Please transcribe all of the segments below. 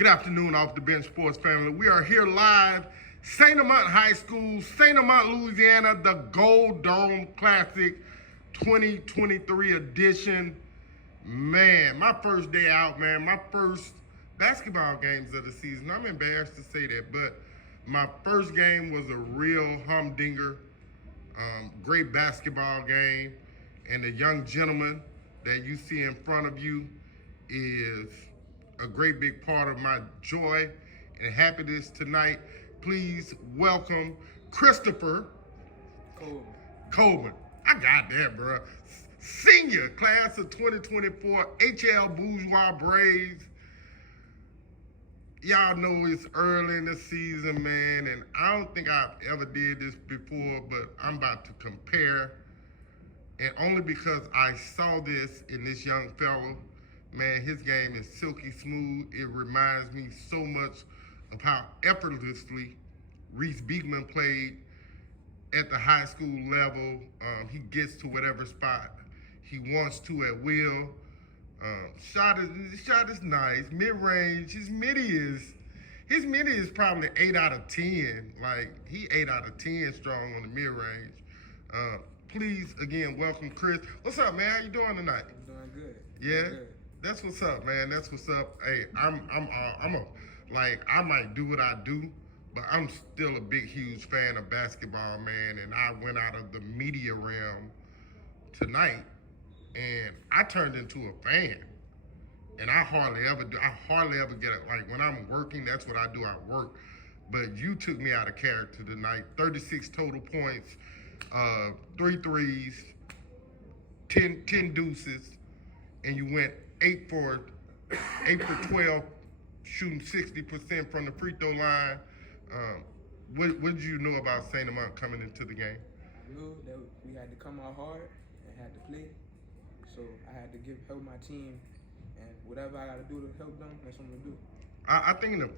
Good afternoon, Off the Bench Sports family. We are here live, St. Amant High School, St. Amant, Louisiana, the Gold Dome Classic 2023 edition. Man, my first day out, man, my first basketball games of the season. I'm embarrassed to say that, but my first game was a real humdinger. Great basketball game. And the young gentleman that you see in front of you is a great big part of my joy and happiness tonight. Please welcome Christopher Coleman. I got that, bro. Senior class of 2024 HL Bourgeois Braves. Y'all know it's early in the season, man, and I don't think I've ever did this before, but I'm about to compare. And only because I saw this in this young fellow. Man, his game is silky smooth. It reminds me so much of how effortlessly Reese Beekman played at the high school level. He gets to whatever spot he wants to at will. Shot is nice. Mid-range, his midi is probably 8 out of 10. Like, he 8 out of 10 strong on the mid-range. Please, again, welcome Chris. What's up, man? How you doing tonight? I'm doing good. Yeah? Good. That's what's up, man. That's what's up. Hey, I might do what I do, but I'm still a big, huge fan of basketball, man. And I went out of the media realm tonight, and I turned into a fan. And I hardly ever get it. Like, when I'm working, that's what I do. I work. But you took me out of character tonight. 36 total points, 3 threes, 10 deuces, and you went 8 for 12, shooting 60% from the free throw line. What did you know about St. Amant coming into the game? I knew that we had to come out hard and had to play. So I had to help my team, and whatever I got to do to help them, that's what I'm gonna do. I think in the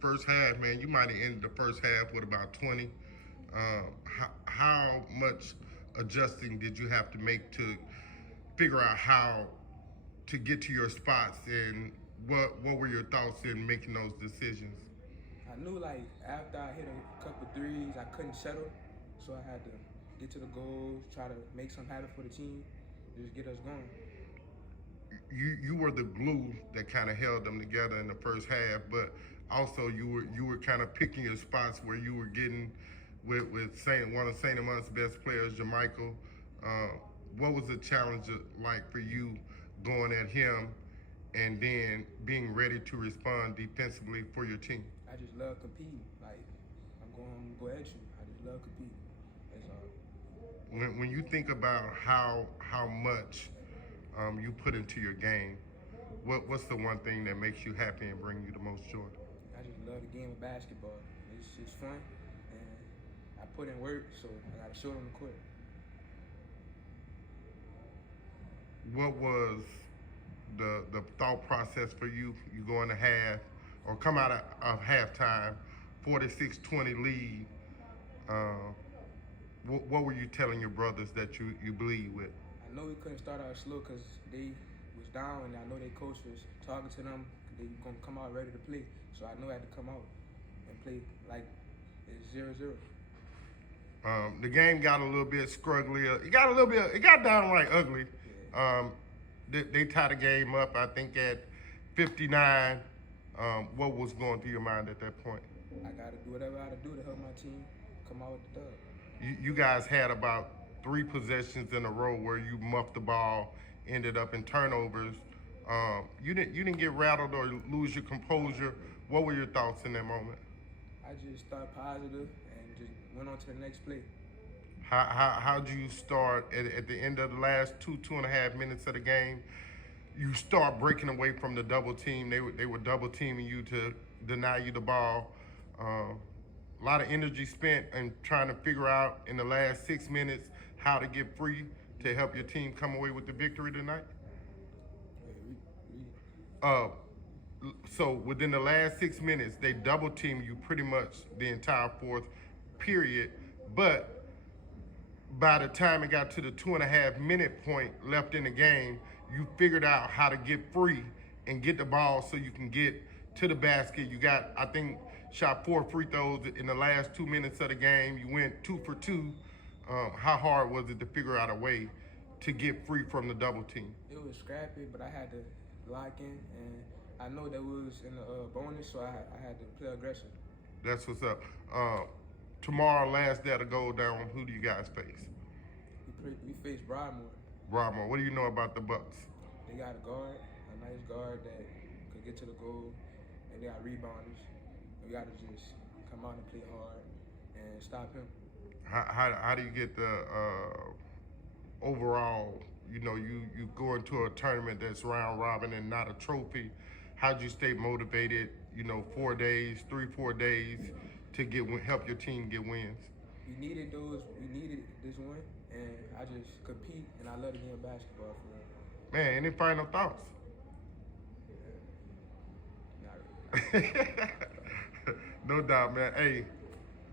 first half, man, you might have ended the first half with about 20. How much adjusting did you have to make to figure out how to get to your spots, and what were your thoughts in making those decisions? I knew, like, after I hit a couple threes, I couldn't settle, so I had to get to the goals, try to make something happen for the team, just get us going. You were the glue that kind of held them together in the first half, but also you were kind of picking your spots where you were getting with one of St. Amant's best players, Jermichael. What was the challenge like for you going at him and then being ready to respond defensively for your team? I just love competing. Like, I'm going to go at you. I just love competing. That's all. When you think about how much you put into your game, what's the one thing that makes you happy and bring you the most joy? I just love the game of basketball. It's fun, and I put in work, so I got to show it on the court. What was the thought process for you going to half or come out of halftime, 46-20 lead? What were you telling your brothers that you believe with? I know we couldn't start out slow because they was down, and I know their coach was talking to them. They gonna come out ready to play, so I knew I had to come out and play like it's 0-0. The game got a little bit scruggly. It got downright ugly. Yeah. They tied the game up, I think, at 59. What was going through your mind at that point? I got to do whatever I got to do to help my team come out with the dub. You guys had about 3 possessions in a row where you muffed the ball, ended up in turnovers. You didn't get rattled or lose your composure. What were your thoughts in that moment? I just started positive and just went on to the next play. How'd you start at the end of the last 2.5 minutes of the game? You start breaking away from the double team. They were double teaming you to deny you the ball. A lot of energy spent in trying to figure out in the last 6 minutes how to get free to help your team come away with the victory tonight. So within the last 6 minutes, they double teamed you pretty much the entire fourth period, but by the time it got to the 2.5 minute point left in the game, you figured out how to get free and get the ball so you can get to the basket. You got, I think, shot 4 free throws in the last 2 minutes of the game. You went 2 for 2. How hard was it to figure out a way to get free from the double team? It was scrappy, but I had to lock in, and I know that we was in the bonus, so I had to play aggressive. That's what's up. Tomorrow, last day to go down, who do you guys face? We faced Broadmoor. Broadmoor. What do you know about the Bucks? They got a guard, a nice guard that could get to the goal, and they got rebounders. We got to just come out and play hard and stop him. How do you get the overall, you go into a tournament that's round robin and not a trophy? How'd you stay motivated, 4 days, 3-4 days to help your team get wins? We needed this win, and I just compete, and I love the game of basketball for real. Man, any final thoughts? Not really. No doubt, man. Hey,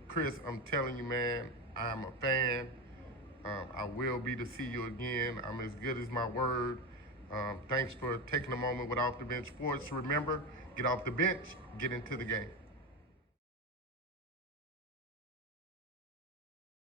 Chris, I'm telling you, man, I'm a fan. I will be to see you again. I'm as good as my word. Thanks for taking a moment with Off the Bench Sports. Remember, get off the bench, get into the game.